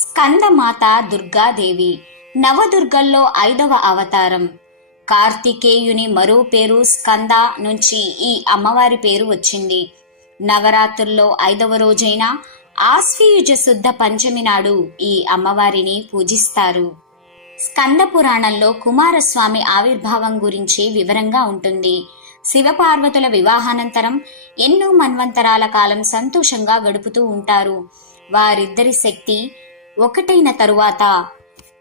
స్కందమాత దుర్గాదేవి నవదుర్గల్లో ఐదవ అవతారం. కార్తికేయుని మరో పేరు స్కంద నుంచి ఈ అమ్మవారి పేరు వచ్చింది. నవరాత్రుల్లో ఐదవ రోజైన ఆశ్వీయుజ శుద్ధ పంచమి నాడు ఈ అమ్మవారిని పూజిస్తారు. స్కంద పురాణంలో కుమారస్వామి ఆవిర్భావం గురించి వివరంగా ఉంటుంది. శివపార్వతుల వివాహానంతరం ఎన్నో మన్వంతరాల కాలం సంతోషంగా గడుపుతూ ఉంటారు. వారిద్దరి శక్తి ఒకటైన తరువాత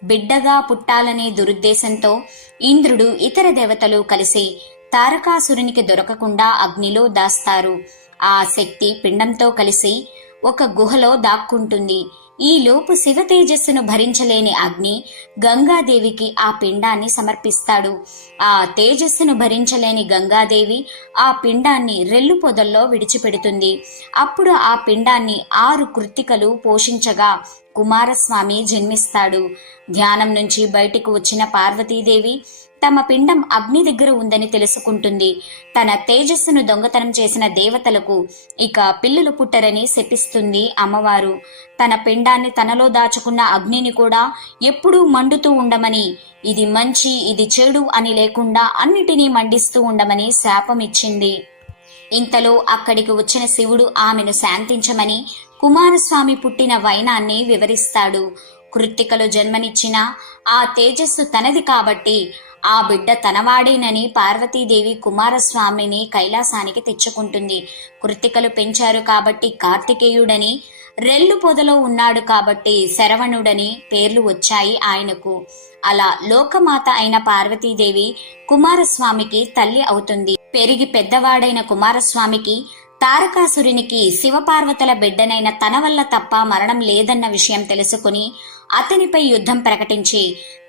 బిడ్డగా పుట్టాలనే దురుద్దేశంతో ఇంద్రుడు ఇతర దేవతలు కలిసి తారకాసురునికి దొరకకుండా అగ్నిలో దాస్తారు. ఆ శక్తి పిండంతో కలిసి ఒక గుహలో దాక్కుంటుంది. ఈ లోపు శివ తేజస్సును భరించలేని అగ్ని గంగాదేవికి ఆ పిండాన్ని సమర్పిస్తాడు. ఆ తేజస్సును భరించలేని గంగాదేవి ఆ పిండాన్ని రెల్లు పొదల్లో విడిచిపెడుతుంది. అప్పుడు ఆ పిండాన్ని ఆరు కృత్తికలు పోషించగా కుమారస్వామి జన్మిస్తాడు. ధ్యానం నుంచి బయటికి వచ్చిన పార్వతీదేవి తమ పిండం అగ్ని దగ్గర ఉందని తెలుసుకుంటుంది. తన తేజస్సును దొంగతనం చేసిన దేవతలకు ఇక పిల్లలు పుట్టరని శపిస్తుంది అమ్మవారు. తన పిండాన్ని తనలో దాచుకున్న అగ్నిని కూడా ఎప్పుడూ మండుతూ ఉండమని ఇది మంచి ఇది చెడు అని లేకుండా అన్నిటినీ మండిస్తూ ఉండమని శాపం ఇచ్చింది. ఇంతలో అక్కడికి వచ్చిన శివుడు ఆమెను శాంతించమని కుమారస్వామి పుట్టిన వైనాన్ని వివరిస్తాడు. కృత్తికలో జన్మనిచ్చిన ఆ తేజస్సు తనది కాబట్టి ఆ బిడ్డ తనవాడేనని పార్వతీదేవి కుమారస్వామిని కైలాసానికి తెచ్చుకుంటుంది. కృత్తికలు పెంచారు కాబట్టి కార్తికేయుడని రెల్లు పొదలో ఉన్నాడు కాబట్టి శరవణుడని పేర్లు వచ్చాయి ఆయనకు. అలా లోకమాత అయిన పార్వతీదేవి కుమారస్వామికి తల్లి అవుతుంది. పెరిగి పెద్దవాడైన కుమారస్వామికి తారకాసురునికి శివపార్వతుల బిడ్డనైన తన వల్ల తప్ప మరణం లేదన్న విషయం తెలుసుకుని అతనిపై యుద్ధం ప్రకటించి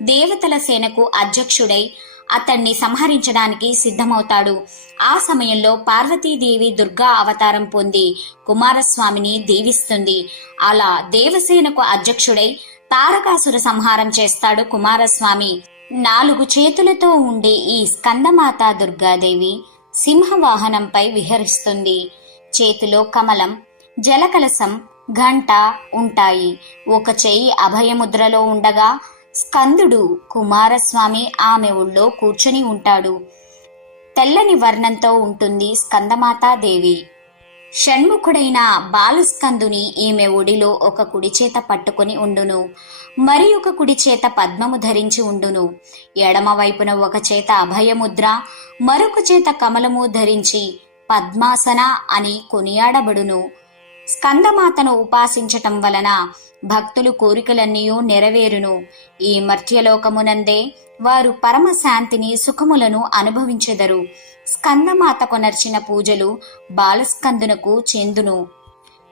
దేవతల సేనకు అధ్యక్షుడై అతన్ని సంహరించడానికి సిద్ధమవుతాడు. ఆ సమయంలో పార్వతీదేవి దుర్గా అవతారం పొంది కుమారస్వామిని దీవిస్తుంది. అలా దేవసేనకు అధ్యక్షుడై తారకాసుర సంహారం చేస్తాడు కుమారస్వామి. నాలుగు చేతులతో ఉండే ఈ స్కందమాత దుర్గాదేవి సింహవాహనంపై విహరిస్తుంది. చేతిలో కమలం జలకలసం ఘంట ఉంటాయి. ఒక చెయ్యి అభయముద్రలో ఉండగా స్కందుడు కుమారస్వామి ఆమె ఒళ్ళో కూర్చొని ఉంటాడు. తెల్లని వర్ణంతో ఉంటుంది స్కందమాతాదేవి షణ్ముఖుడైన బాలస్కందుని ఈమె ఒడిలో ఒక కుడి చేత పట్టుకుని ఉండును. మరి ఒక కుడి చేత పద్మము ధరించి ఉండును. ఎడమ వైపున ఒక చేత అభయముద్ర మరొక చేత కమలము ధరించి పద్మాసన అని కొనియాడబడును. స్కందమాతను ఉపాసించటం వలన భక్తులు కోరికలన్నీ నెరవేరును. ఈ మర్త్యలోకమునందే వారు పరమ శాంతిని సుఖములను అనుభవించెదరు. స్కందమాత కొనర్చిన పూజలు బాలస్కందునకు చెందును.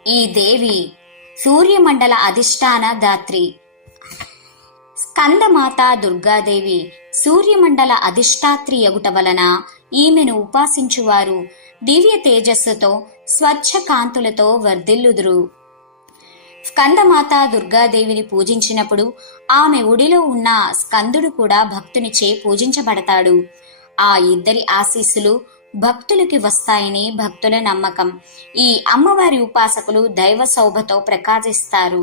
ఈ దేవి సూర్యమండల అధిష్టాన దాత్రి స్కందమాత దుర్గాదేవి సూర్యమండల అధిష్టాత్రి ఎగుట వలన ఈమెను ఉపాసించువారు. దివ్య తేజస్సుతో స్వచ్ఛ కాంతులతో వర్ధిల్లుదురు. స్కందమాత దుర్గాదేవిని పూజించినప్పుడు ఆమె ఒడిలో ఉన్న స్కందుడు కూడా భక్తునిచే పూజించబడతాడు. ఆ ఇద్దరి ఆశీస్సులు భక్తులకి వస్తాయని భక్తుల నమ్మకం. ఈ అమ్మవారి ఉపాసకులు దైవ శోభతో ప్రకాశిస్తారు.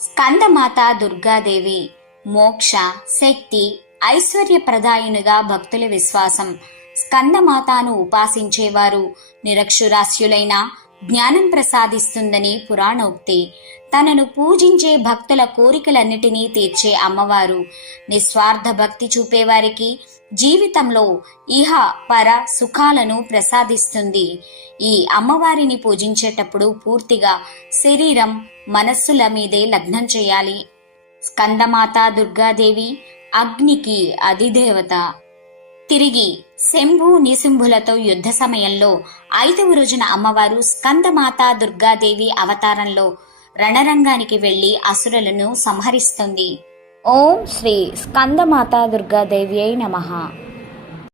స్కందమాత దుర్గాదేవి మోక్ష శక్తి ఐశ్వర్యప్రదాయునిగా భక్తుల విశ్వాసం. స్కందమాతాను ఉపాసించేవారు. నిరక్షురాస్యులైన జ్ఞానం ప్రసాదిస్తుందని పురాణోక్తి. తనను పూజించే భక్తుల కోరికలన్నిటినీ తీర్చే అమ్మవారు. నిస్వార్థ భక్తి చూపేవారికి జీవితంలో ఇహ పర సుఖాలను ప్రసాదిస్తుంది. ఈ అమ్మవారిని పూజించేటప్పుడు పూర్తిగా శరీరం మనస్సుల మీదే లగ్నం చేయాలి. స్కందమాత దుర్గాదేవి అగ్నికి అధిదేవత. తిరిగి శంభు నిశుంభులతో యుద్ధ సమయంలో ఐదవ రోజున అమ్మవారు స్కందమాత దుర్గాదేవి అవతారంలో రణరంగానికి వెళ్ళి అసురులను సంహరిస్తుంది. ఓం శ్రీ స్కందమాత దుర్గాదేవి అయి నమః.